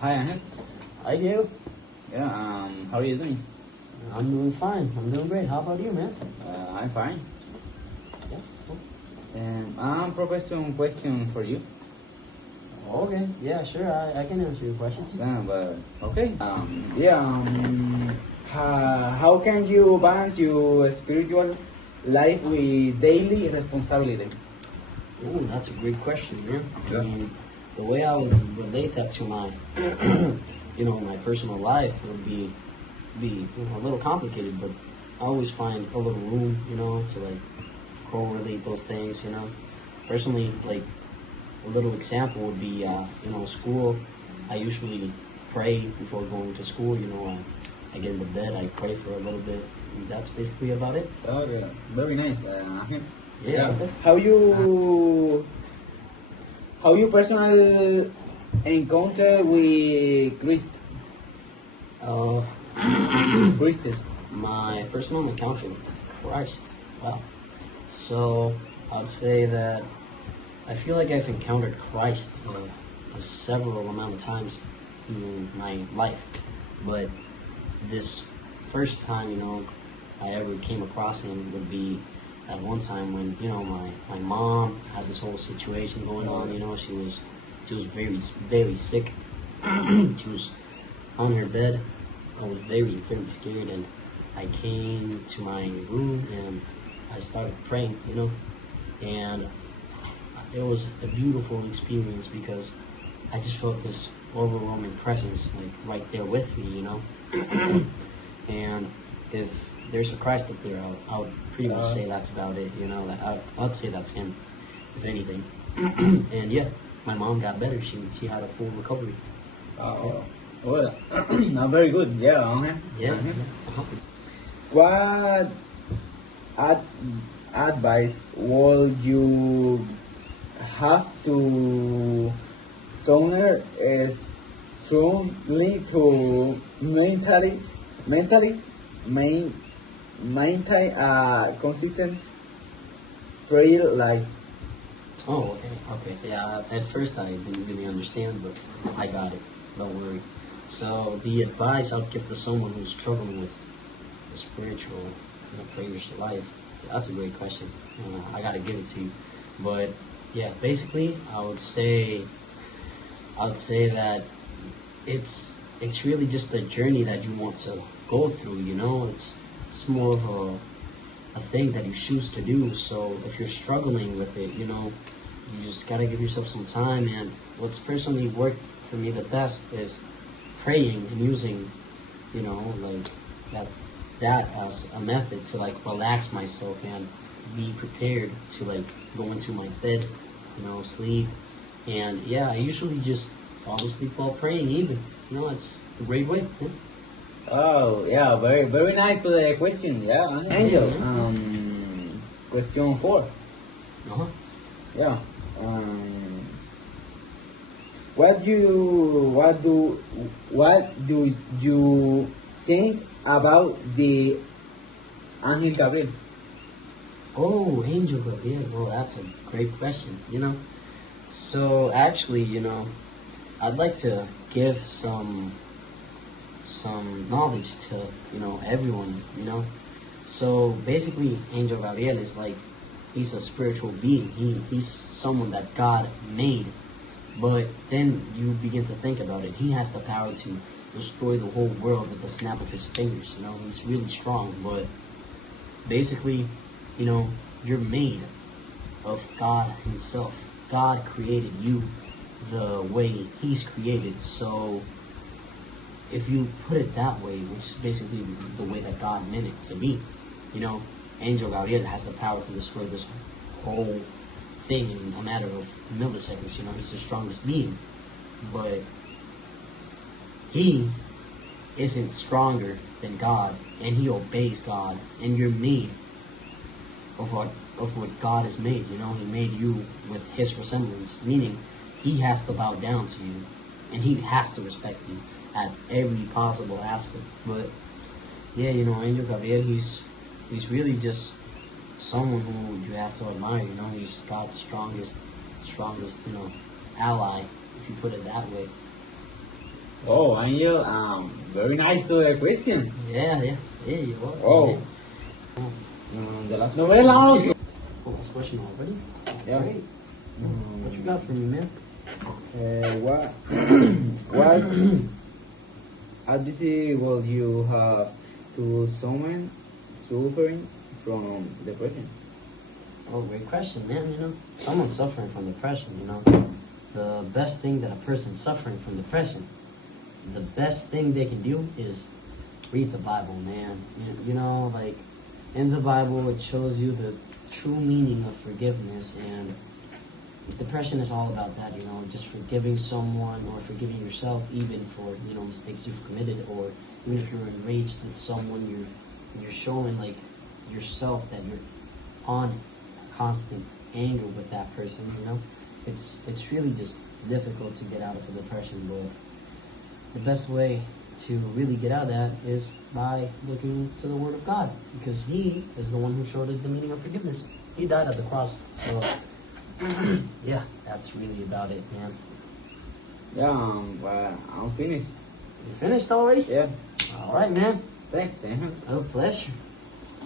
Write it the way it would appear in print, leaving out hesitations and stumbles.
Hi, Angel. Hi, Diego. Yeah, how are you doing? I'm doing fine. I'm doing great. How about you, man? I'm fine. Yeah. Cool. I'm proposing question for you. Okay. Yeah, sure. I can answer your questions. Yeah, but okay. How can you balance your spiritual life with daily responsibility? Ooh, that's a great question, man. Yeah. I mean, the way I would relate that to my, my personal life would be a little complicated, but I always find a little room, to like correlate those things. Personally, like a little example would be, school. I usually pray before going to school. I get into bed, I pray for a little bit. And that's basically about it. Oh, yeah. Very nice. Angel. Yeah. Okay. How you personal encounter with Christ? Uh, Christus. my personal encounter with Christ. Wow. So I'd say that I feel like I've encountered Christ a several amount of times in my life, but this first time, I ever came across him would be at one time when my mom had this whole situation going on. She was very very sick. She was on her bed. I was very very scared, and I came to my room and I started praying. And it was a beautiful experience because I just felt this overwhelming presence like right there with me. And if there's a Christ up there, I would pretty much say that's about it. I'd say that's him, if anything. And yeah, my mom got better. She had a full recovery. Well, not very good. Yeah. Yeah. Uh-huh. What advice would you have to someone is strongly to main, maintain a consistent prayer life? Oh, okay. Yeah, at first I didn't really understand, but I got it. Don't worry. So the advice I'd give to someone who's struggling with a spiritual prayers life, that's a great question. I gotta give it to you. But yeah, basically I'd say that it's really just a journey that you want to go through. It's more of a thing that you choose to do. So if you're struggling with it, you just gotta give yourself some time. And what's personally worked for me the best is praying and using, like that as a method to like relax myself and be prepared to like go into my bed, sleep. And yeah, I usually just fall asleep while praying even. It's a great way. Yeah. Oh, yeah, very very nice to the question. Yeah, Angel. Question 4. Uh-huh. Yeah. What do you think about the Angel Gabriel? Oh, Angel Gabriel. Well, that's a great question. So actually, I'd like to give some knowledge to everyone. So basically, Angel Gabriel is like he's a spiritual being. He's someone that God made. But then you begin to think about it. He has the power to destroy the whole world with the snap of his fingers. He's really strong. But basically, you're made of God himself. God created you the way he's created. So if you put it that way, which is basically the way that God meant it to be, Angel Gabriel has the power to destroy this whole thing in a matter of milliseconds. He's the strongest being, but he isn't stronger than God, and he obeys God, and you're made of what God has made. He made you with his resemblance, meaning he has to bow down to you, and he has to respect you at every possible aspect. But yeah, Angel Gabriel, he's really just someone who you have to admire. He's God's strongest, ally, if you put it that way. Oh, Angel, very nice to the question. Yeah, you are. Oh. Yeah. The last novela also. Oh, last question already? Yeah. Great. What you got for me, man? What what advice will you have to someone suffering from depression? Oh, great question, man. You know, someone suffering from depression, you know, the best thing that a person suffering from depression, the best thing they can do is read the Bible, man. You know, like, in the Bible, it shows you the true meaning of forgiveness, and depression is all about that, you know, just forgiving someone or forgiving yourself, even for, you know, mistakes you've committed, or even if you're enraged with someone, you're showing, like, yourself that you're on constant anger with that person, you know. It's really just difficult to get out of a depression, but the best way to really get out of that is by looking to the Word of God, because He is the one who showed us the meaning of forgiveness. He died at the cross, so yeah, that's really about it, man. Yeah, I'm finished. You finished already? Yeah. All right, man. Thanks, Dan. A pleasure.